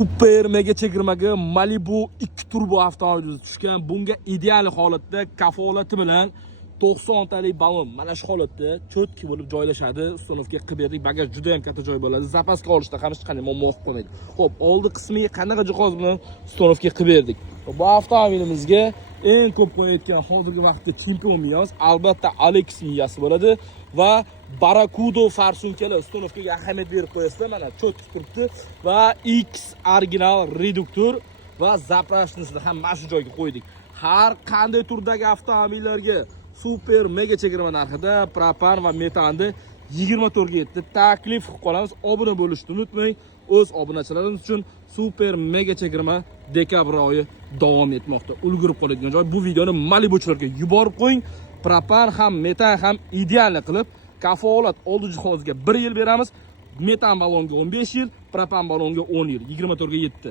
Super mega chegirmaga Malibu 2 turbo avtomobil tushgan. Bunga ideal holatda kafolati bilan 90 talik ballon mana shu holatda cho'tki bo'lib joylashadi. Ustonovga qilib berdik. Bagaj juda ham katta joy bo'ladi. Zapaska olishda ham hech qanday muammo bo'lmaydi. Xo'p, oldi qismiga qanaqa jihoz bilan Ustonovga qilib berdik. Bu avtomobilimizga eng ko'p qo'yayotgan hozirgi vaqtda chempion miyoz albatta Alex miyasi bo'ladi va Barakudo farsunkalar Ustonovga ahamiyat berib qo'yasizlar. Mana cho'tki turibdi va X original reduktor va zapravshnisini ham mana shu joyga qo'ydik. Har qanday turdagi avtomobillarga super mega chegirma narxida propan va metanni 24 ga yetdi taklif qilib qolamiz. Obuna bo'lishni unutmang. O'z obunachilarimiz uchun super mega chegirma dekabr oyi davom etmoqda. Ulgurib qoladigan joy bu videoni Malibuchilarga yuborib qo'ying. Propan ham metan ham idealni qilib kafolat oldi jihozga 1 yil beramiz. Metan ballonga 15 yil, propan ballonga 10 yil. 24 ga yetdi.